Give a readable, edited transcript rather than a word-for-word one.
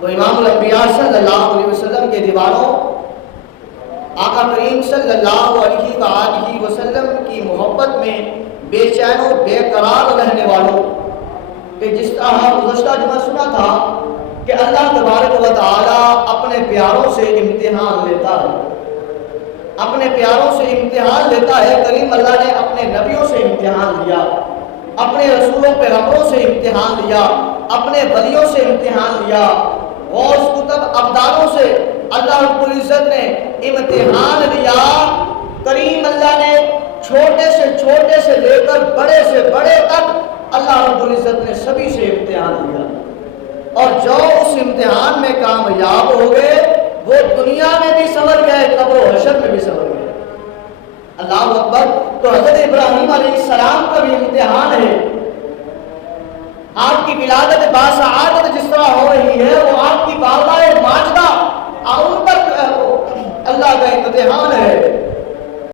تو امام الانبیاء صلی اللہ علیہ وسلم کے دیوانوں، آقا کریم صلی اللہ علیہ وآلہ وسلم کی محبت میں بے چین و بے قرار رہنے والوں، کہ جس طرح گزشتہ جمعہ سنا تھا کہ اللہ تبارک و تعالیٰ اپنے پیاروں سے امتحان لیتا ہے، اپنے پیاروں سے امتحان لیتا ہے۔ کریم اللہ نے اپنے نبیوں سے امتحان لیا، اپنے رسولوں پیغمبروں سے امتحان لیا، اپنے ولیوں سے امتحان لیا، غوث کتب ابدالوں سے اللہ رب العزت نے امتحان لیا۔ کریم اللہ نے چھوٹے سے لے کر بڑے سے بڑے تک اللہ رب العزت نے سبھی سے امتحان لیا، اور جو اس امتحان میں کامیاب ہو گئے وہ دنیا میں بھی سنور گئے، قبر و حشر میں بھی سنور گئے۔ اللہ اکبر۔ تو حضرت ابراہیم علیہ السلام کا بھی امتحان ہے۔ آپ کی ولادت باسعادت جس طرح ہو رہی ہے، وہ آپ کی والدہ ماجدہ، ان پر اللہ کا امتحان ہے۔